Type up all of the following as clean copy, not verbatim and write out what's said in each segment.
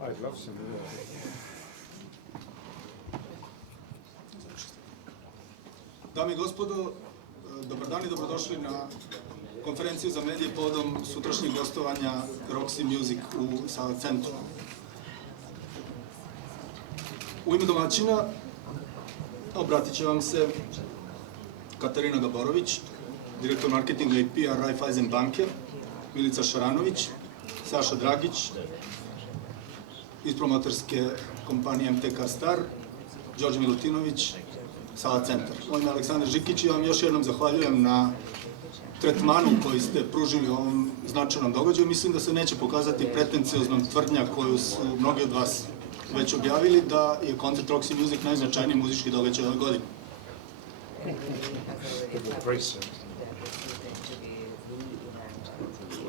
I'd love some more. Dame i gospodo, dobar dan i dobrodošli na konferenciju za medije povodom sutrašnjeg gostovanja Roxy Music u SAVA centru. U ime domaćina obratit će vam se Katarina Gaborović, direktor marketinga i PR Raiffeisen banke, Milica Šaranović, Saša Dragić, iz promotorske kompanije MTK Star, Đorđe Milutinović, SAVA centar. Moje ime je Aleksandar Žikić i vam još jednom zahvaljujem na tretmanu koji ste pružili ovom značajnom događaju. Mislim da se neće pokazati pretencioznom tvrdnja koju su mnogi od vas već objavili, da je koncert Roxy Music najznačajniji muzički događaj ove godine.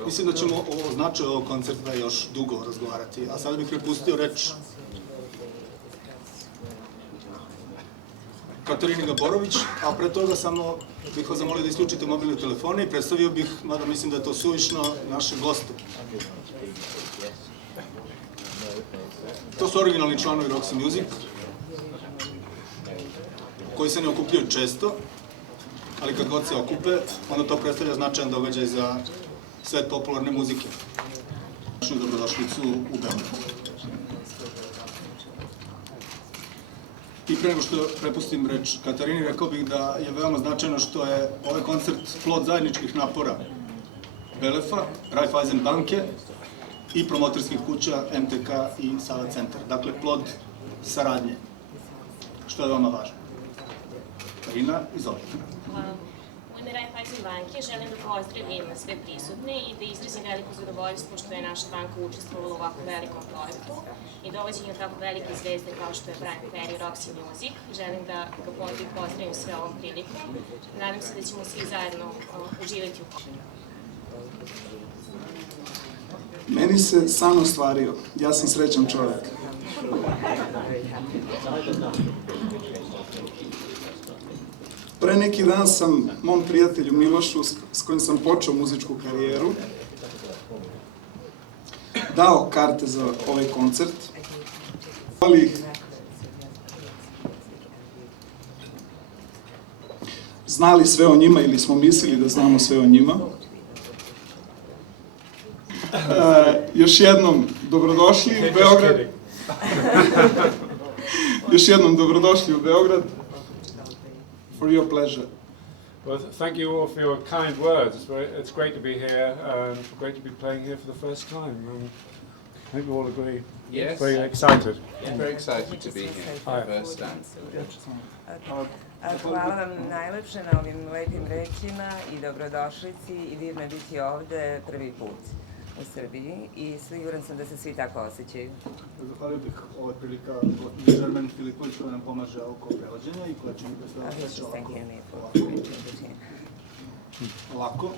Mislim da ćemo o značaju ovog koncerta još dugo razgovarati, a sada bih prepustio reč Katarini Gaborović, a pre toga samo bih vas zamolio da isključite mobilne telefone i predstavio bih, mada mislim da je to suvišno, naše goste. To su originalni članovi Roxy Music, koji se ne okupljaju često, ali kad god se okupe, onda to predstavlja značajan događaj za svet popularne muzike. Dobrodošlicu u Beogradu. I pre nego što prepustim reč Katarini, rekao bih da je veoma značajno što je ovaj koncert plod zajedničkih napora Belefa, Raiffeisen banke i promotorskih kuća MTK i SAVA centar. Dakle, plod saradnje, što je veoma važno. Katarina, izvolite. U ime Raiffeisen banke želim da pozdravim sve prisutne i da izrazim veliko zadovoljstvo što je naša banka učestvovala u ovako velikom projektu i dovođenju tako velike zvezde kao što je Brian Ferry i Roxy Music. Želim da ga pozdravim sve ovom prilikom. Nadam se da ćemo svi zajedno uživati u tome. Meni se san ostvario. Ja sam srećan čovjek. Pre neki dan sam mom prijatelju Milošu, s kojim sam počeo muzičku karijeru, dao karte za ovaj koncert. Ali znali sve o njima ili smo mislili da znamo sve o njima. Još jednom dobrodošli u Beograd. Još jednom dobrodošli u Beograd. For your pleasure. Well, thank you all for your kind words. It's great to be here and great to be playing here for the first time. I think we all agree. Yes. Very excited. Very excited to be here for the first time. Hvala vam najlepše na ovim lepim rečima i dobrodošlici i divno je biti ovde prvi put u Srbiji i siguran sam da se svi tako osjećaju. Zahvalio bih ovoj prilika gospođi Žermeni Filipović koja nam pomaže oko prevođenja i koja će mi predstaviti lako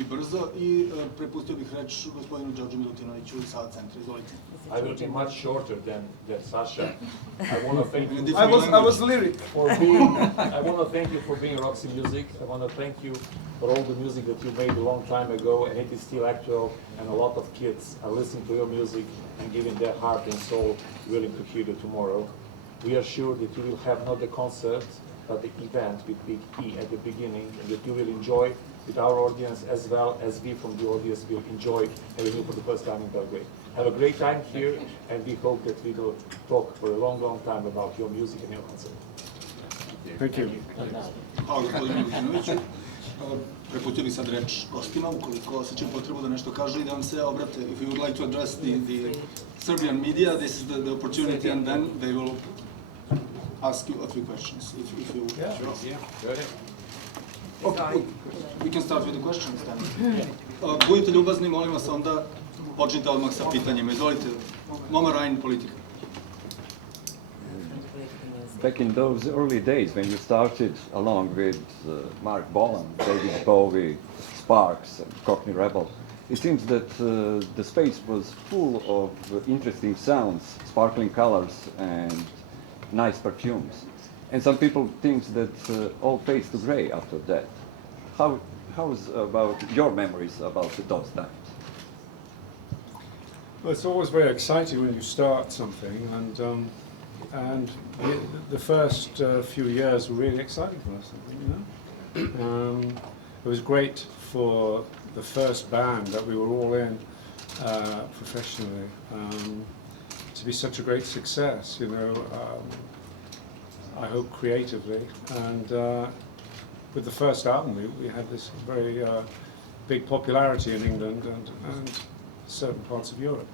i brzo i prepustio bih reč gospodinu Đorđu Milutinoviću iz SAVA centra. Izvolite. I will be much shorter than Sasha. I want to thank you. I was lyric. I want to thank you for being Roxy Music. I want to thank you for all the music that you made a long time ago, and it is still actual. And a lot of kids are listening to your music and giving their heart and soul, willing to hear you tomorrow. We are sure that you will have not the concert, but the event with big E at the beginning, and that you will enjoy with our audience as well as we from the audience will enjoy having you for the first time in Belgrade. Have a great time here, and we hope that we will talk for a long, long time about your music and your concert. Thank you. Hvala gospodinu Milutinoviću. Prepustio bih sad reč gostima, ukoliko osjećaju potrebu da nešto kažu i da vam se obrate. If you would like to address the Serbian media, this is the opportunity, and then they will ask you a few questions. If you Go ahead. Okay, we can start with the questions then. Budite ljubazni, molim vas, onda počnite odmah sa pitanjima. Izvolite, Moma Rajn, politika. Back in those early days when you started along with Mark Bolan, David Bowie, Sparks, and Cockney Rebel, it seems that the space was full of interesting sounds, sparkling colors, and nice perfumes. And some people think that all fades to gray after that. How's about your memories about those times? Well, it's always very exciting when you start something, and the first few years were really exciting for us. You know, it was great for the first band that we were all in professionally to be such a great success. You know, I hope creatively, and with the first album, we had this very big popularity in England and certain parts of Europe.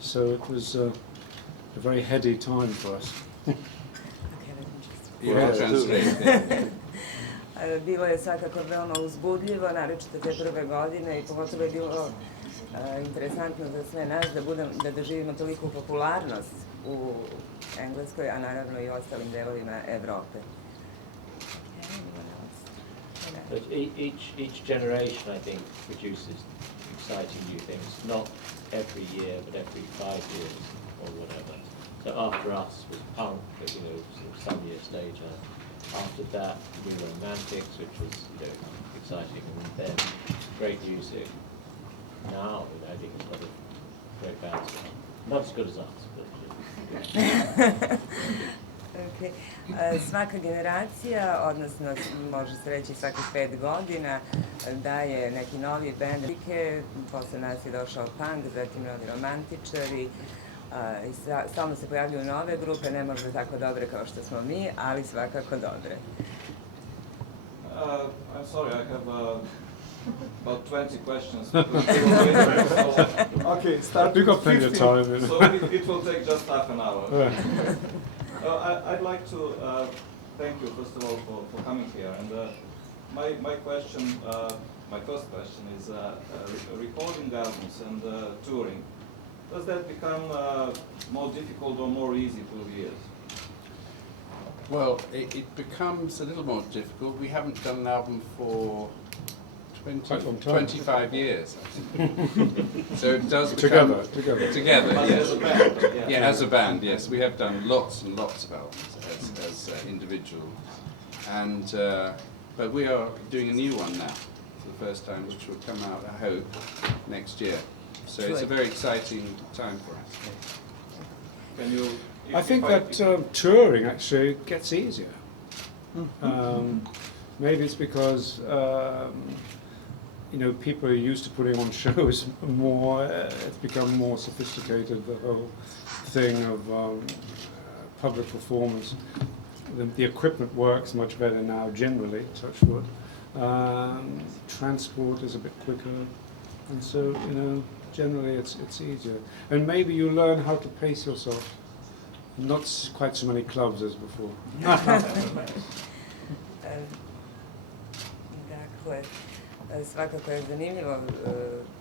So it was a very heady time for us. Bilo je svakako veoma uzbudljivo, naročito te prve godine i pogotovo je bilo interesantno za sve nas da doživimo toliku popularnost u Engleskoj, a naravno i ostalim delovima Evrope. But each generation, I think, produces exciting new things, not every year, but every 5 years or whatever. So after us was punk, you know, sort of some years later. After that, we were Romantics, which was, you know, exciting, and then great music. Now, you know, I think there's a lot of great bands. Not as good as us, but Okay. Svaka generacija, odnosno može se reći svakih 5 godina, daje neki novi band. Posle nas je došao punk, zatim novi romantičari. Stalno se pojavljuju nove grupe, ne možda tako dobre kao što smo mi, ali svakako dobre. I'm sorry, I have about 20 questions. Okay, start. We got plenty of time. So it will take just half an hour. I'd like to thank you first of all for coming here. And my question, my first question is recording albums and touring. Does that become more difficult or more easy through the years? Well, it becomes a little more difficult. We haven't done an album for 25 years, I think. So it does become... Together, yes. As a band, yeah, as a band, yes. We have done lots and lots of albums as individuals. And, but we are doing a new one now, for the first time, which will come out, I hope, next year. So it's a very exciting time for us. Can you... I think that touring actually gets easier. Maybe it's because you know, people are used to putting on shows more. It's become more sophisticated, the whole thing of public performance. The equipment works much better now, generally, touch wood. Transport is a bit quicker, and so, you know, generally it's easier. And maybe you learn how to pace yourself. Not quite so many clubs as before. Dakle, svakako je zanimljivo,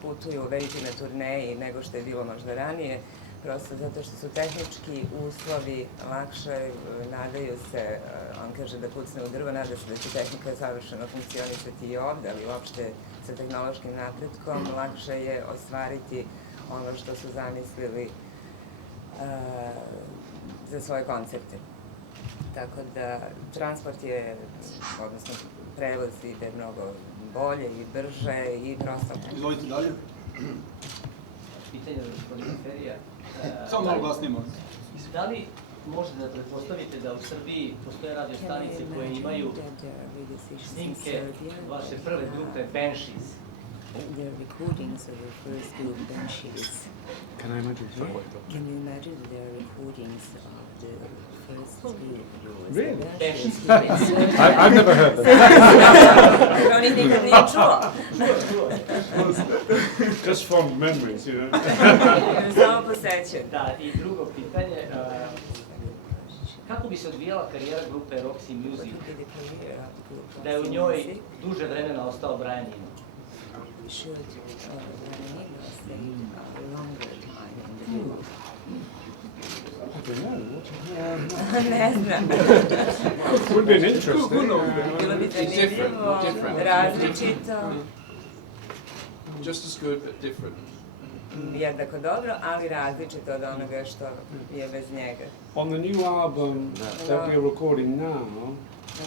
putuju veliki na turneji nego što je bilo možda ranije, prosto zato što su tehnički uslovi lakše, nadaju se, on kaže da kucne u drvo, nada se da će tehnika savršeno funkcionisati i ovde, ali uopšte sa tehnološkim napretkom lakše je ostvariti ono što su zamislili za svoje koncerte. Tako da transport je, odnosno prevoz ide mnogo bolje i brže i prosto. Izvolite dalje. pitanje za gospodina Ferija. Samo malo glasnije možete. Da li možete da pretpostavite da u Srbiji postoje radio stanice koje imaju snimke vaše prve grupe Banshees? The recordings of the first group Banshees. Can I imagine? Can you imagine the recordings of the first group? Really? Banshees. I've never heard that. Oni nikad nije čuo. Just from memories, you know. Samo posećen. Da, i drugo pitanje. Kako bi se odvijala karijera grupe Roxy Music da je u njoj duže vremena ostao Brian Eno? Should Brian Eno stay longer time in the group? Ne znam. Would be interesting. Bilo bi zanimljivo, različito. Just as good, but different. Jednako dobro, ali različito od onoga što je bez njega. On the new album that we're recording now,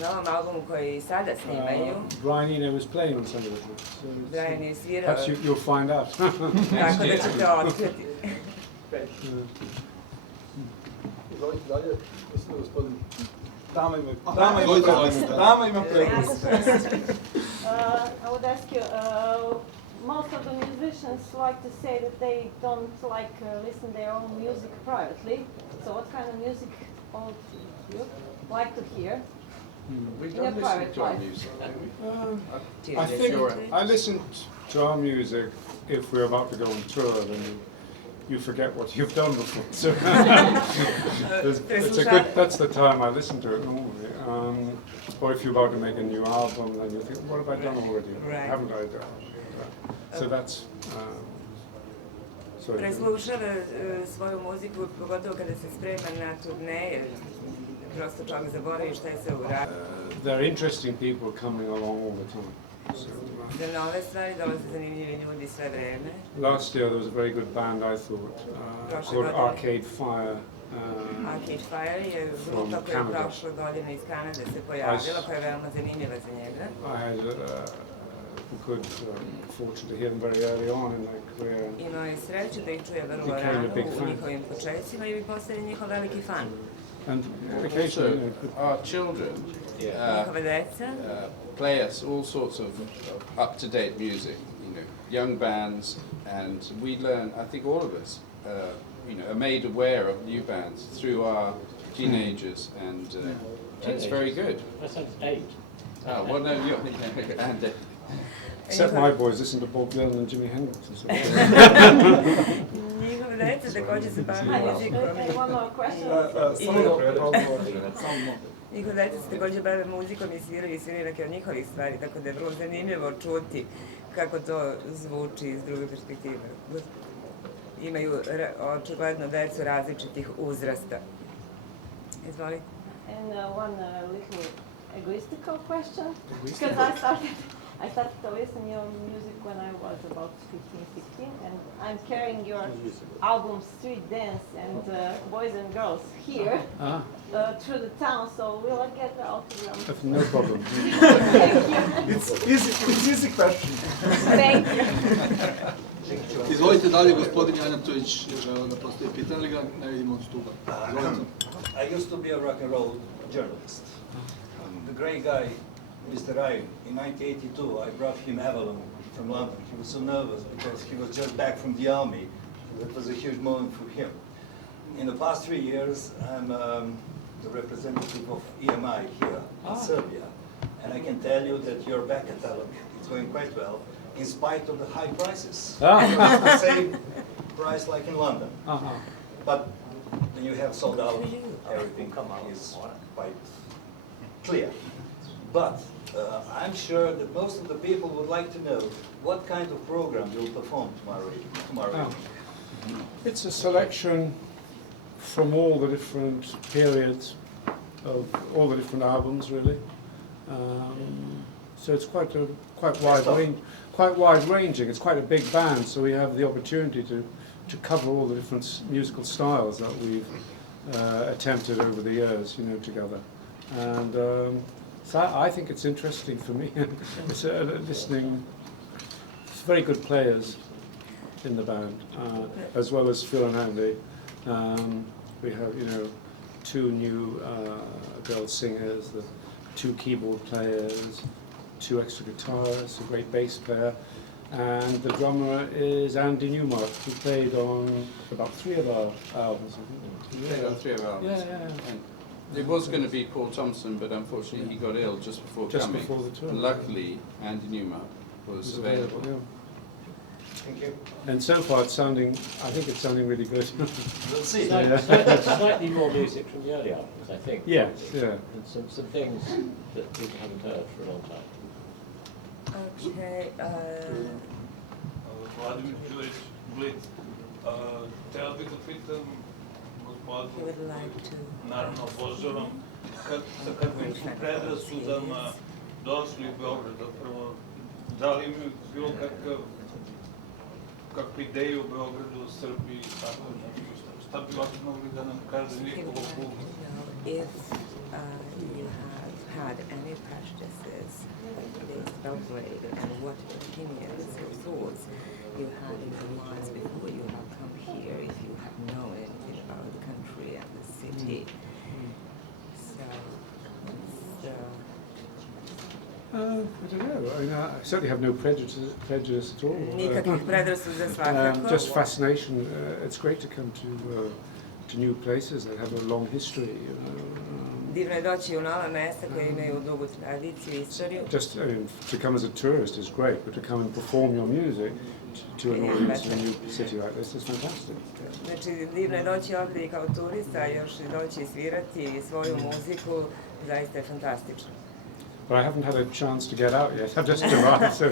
Na novom albumu koji sada snimaju, Brian Eno was playing on some of the tracks. So Brian je svirao, perhaps you'll find out. tako da ćete otkriti. Izvolite dalje, mislim da gospodin Tama ima prednost. I would ask you, most of the musicians like to say that they don't like listen their own music privately. So what kind of music all you like to hear? We In your don't listen private to our life. music, do we? I think I listen to our music if we're about to go on tour, then you forget what you've done before. So that's the time I listen to it normally. Or if you're about to make a new album, then you think, what have I done already? Right. Haven't I done? So that's. Preslušava svoju muziku, pogotovo kada se sprema na turneje, prosto čovjek zaboravi šta je se uradio. There are interesting people coming along all the time. So, Za nove stvari dolaze zanimljivi ljudi sve vreme. last year there was a very good band, I thought, called Arcade Fire. Arcade Fire je grupa koja je prošle godine iz Kanade se pojavila, koja je veoma zanimljiva za njega. I had good fortune to hear them very early on in their career. Imao je sreću da ih čuje vrlo rano u njihovim početcima i postao njihov veliki fan. And occasionally, our children Njihove deca play us all sorts of up-to-date music, young bands, and we learn, I think all of us, are made aware of new bands through our teenagers, and it's very good. That sounds 8. Oh, well, no, and except my boys listen to Bob Dylan and Jimi Hendrix. Njihove deca također se bave muzikom. One more question. Njihove deca se također bave muzikom i sviraju neke od njihovih stvari, tako da je vrlo zanimljivo čuti kako to zvuči iz druge perspektive. Imaju očigledno decu različitih uzrasta. Izvolite. And one little egoistical question, because I started to listen to your music when I was about 15, 16, and I'm carrying your album Street Dance and Boys and Girls here through the town, so will I get the autograph? No problem. Thank you. It's easy question. Thank you. Izvolite dalje, gospodin Janjatović je želeo da postoji pitanje, ali ga ne vidimo od stuba. I used to be a rock and roll journalist. The great guy, Mr. Ryan, in 1982, I brought him Avalon from London. He was so nervous because he was just back from the army. That was a huge moment for him. In the past 3 years, I'm the representative of EMI here in Serbia. And I can tell you that your back catalog is going quite well, in spite of the high prices. It's the same price like in London. But when you have sold out, everything is quite clear. But I'm sure that most of the people would like to know what kind of program you'll perform tomorrow evening. It's a selection from all the different periods of all the different albums, really. So it's quite wide-ranging. It's quite a big band, so we have the opportunity to cover all the different musical styles that we've attempted over the years, together. And so I think it's interesting for me. It's listening. It's very good players in the band, as well as Phil and Andy. We have, 2 new girl singers, the 2 keyboard players, 2 extra guitarists, a great bass player, and the drummer is Andy Newmark, who played on about 3 of our albums. played on 3 of our albums. Yeah. And it was going to be Paul Thompson, but unfortunately he got ill just before coming. Before the tour. And luckily, Andy Newmark was available. Yeah. Thank you. And so far I think it's sounding really good. We'll see. Slightly more music from the early albums, I think. Yes, yeah. And some things that people haven't heard for a long time. Okay. Vladimir Đurić, Blitz. Htio bih da pitam He would like to. naravno obožavam, sa kakvim su predrasudama došli u Beograd, zapravo, da li imaju bilo kakav kakvu ideju u Beogradu, u Srbiji, tako nešto. Šta bi ovdje mogli da nam kaže vi o albumu? If you have had any prejudices against Belgrade and what opinions or thoughts you had in your minds before you have come here, if you have known anything about the country and the city. I don't know. I mean, I certainly have no prejudice at all. Nikakvih predrasuda svakako. Just fascination. It's great to come to new places that have a long history. Divno je doći u nova mesta koje imaju dugu tradiciju i istoriju. Just, I mean, to come as a tourist is great, but to come and perform your music to an audience in a new city like this is fantastic. Znači, divno je doći ovdje i kao turista, a još i doći i svirati svoju muziku, zaista je fantastično. But I haven't had a chance to get out yet. I've just arrived, so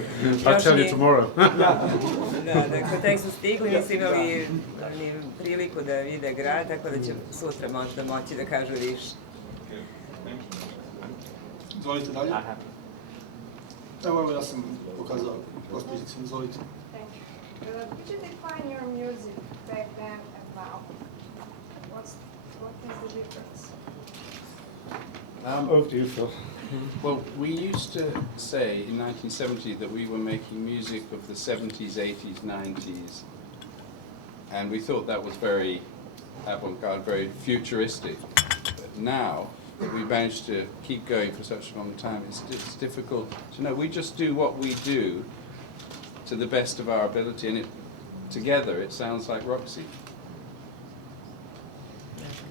I'll tell you tomorrow. Da, dakle, tek su stigli, nisu imali ni priliku da vide grad, tako da će sutra možda moći da kažu više. Izvolite dalje. Evo, ja sam pokazao gospođicu, izvolite. Thank you. Could you define your music back then and now? What is the difference? Over to you, Phil. Well, we used to say in 1970 that we were making music of the 70s, 80s, 90s, and we thought that was very avant-garde, very futuristic. But now that we managed to keep going for such a long time, it's difficult to know. We just do what we do to the best of our ability, and together it sounds like Roxy.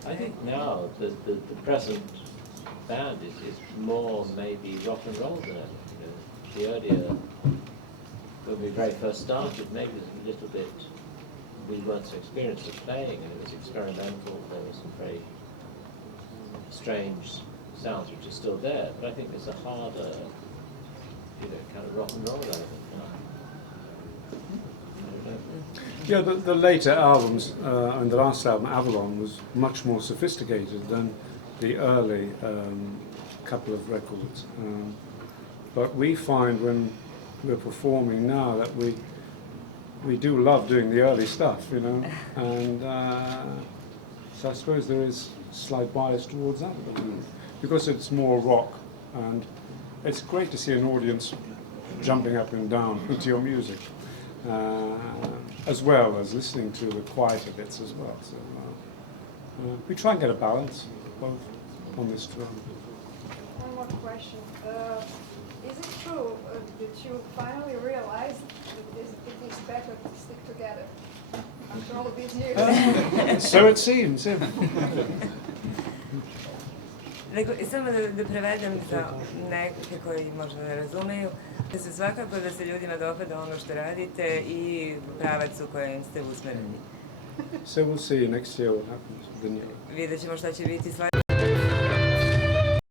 I think now the present band is more maybe rock and roll than ever. You know, the earlier, when we very first started, maybe it was a little bit, we weren't so experienced with playing, and it was experimental. There were some very strange sounds which are still there, but I think there's a harder, you know, kind of rock and roll element now. Yeah, the later albums, and the last album, Avalon, was much more sophisticated than the early couple of records. But we find when we're performing now that we do love doing the early stuff, you know, and so I suppose there is slight bias towards that at the moment, because it's more rock, and it's great to see an audience jumping up and down into your music, as well as listening to the quieter bits as well. So we try and get a balance both on this tour. One more question. Is it true that you finally realized that it is better to stick together after all these years? So it seems, yeah. Samo da prevedem za neke koji možda ne razumeju, da se svakako da se ljudima dopada ono što radite i pravac u kojem ste usmereni. So we'll see next year what happens with the new. Vidjet ćemo šta će biti